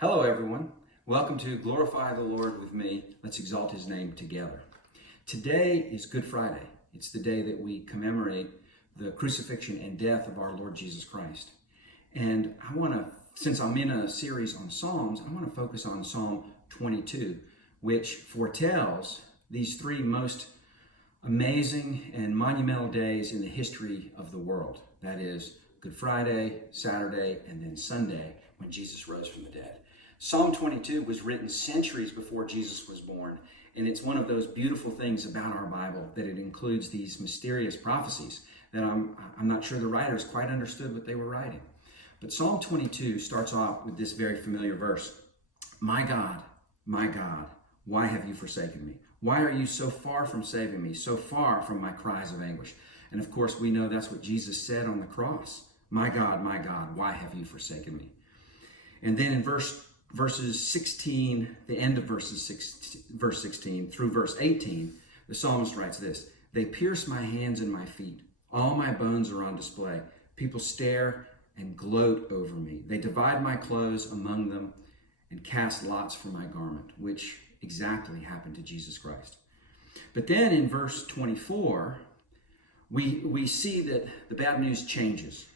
Hello, everyone. Welcome to Glorify the Lord with me. Let's exalt his name together. Today is Good Friday. It's the day that we commemorate the crucifixion and death of our Lord Jesus Christ. And since I'm in a series on Psalms, I want to focus on Psalm 22, which foretells these three most amazing and monumental days in the history of the world. That is Good Friday, Saturday, and then Sunday, when Jesus rose from the dead. Psalm 22 was written centuries before Jesus was born, and it's one of those beautiful things about our Bible that it includes these mysterious prophecies that I'm not sure the writers quite understood what they were writing. But Psalm 22 starts off with this very familiar verse. My God, why have you forsaken me? Why are you so far from saving me, so far from my cries of anguish? And of course, we know that's what Jesus said on the cross. My God, why have you forsaken me? And then in verses 16, the end of verse 16 through verse 18, the psalmist writes this: They pierce my hands and my feet. All my bones are on display. People stare and gloat over me. They divide my clothes among them and cast lots for my garment, which exactly happened to Jesus Christ. But then in verse 24, we see that the bad news changes.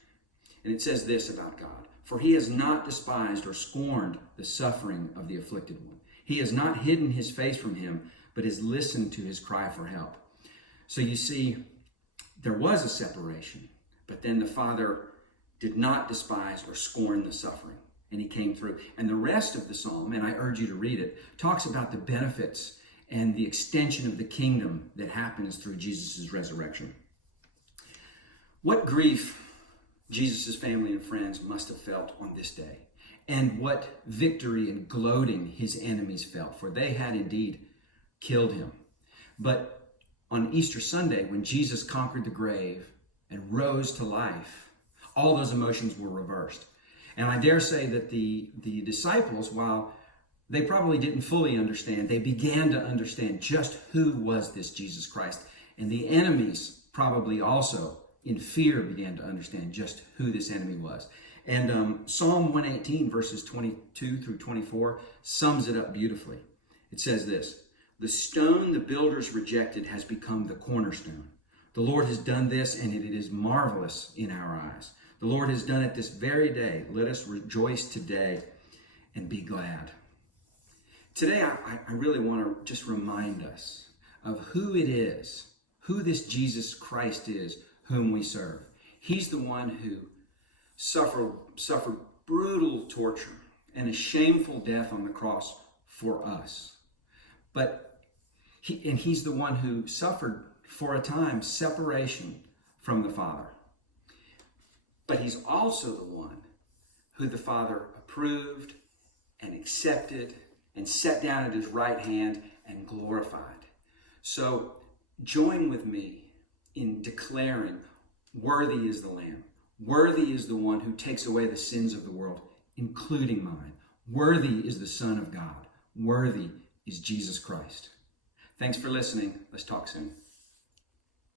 And it says this about God: For he has not despised or scorned the suffering of the afflicted one. He has not hidden his face from him, but has listened to his cry for help. So you see, there was a separation, but then the Father did not despise or scorn the suffering, and he came through. And the rest of the psalm, and I urge you to read it, talks about the benefits and the extension of the kingdom that happens through Jesus' resurrection. What grief Jesus' family and friends must have felt on this day, and what victory and gloating his enemies felt, for they had indeed killed him. But on Easter Sunday, when Jesus conquered the grave and rose to life, all those emotions were reversed. And I dare say that the disciples, while they probably didn't fully understand, they began to understand just who was this Jesus Christ. And the enemies probably also, in fear, began to understand just who this enemy was. And Psalm 118, verses 22 through 24, sums it up beautifully. It says this: The stone the builders rejected has become the cornerstone. The Lord has done this, and it is marvelous in our eyes. The Lord has done it this very day. Let us rejoice today and be glad. Today, I really want to just remind us of who it is, who this Jesus Christ is, whom we serve. He's the one who suffered brutal torture and a shameful death on the cross for us. But he's the one who suffered for a time separation from the Father. But he's also the one who the Father approved and accepted and set down at his right hand and glorified. So join with me in declaring, worthy is the Lamb. Worthy is the one who takes away the sins of the world, including mine. Worthy is the Son of God. Worthy is Jesus Christ. Thanks for listening. Let's talk soon.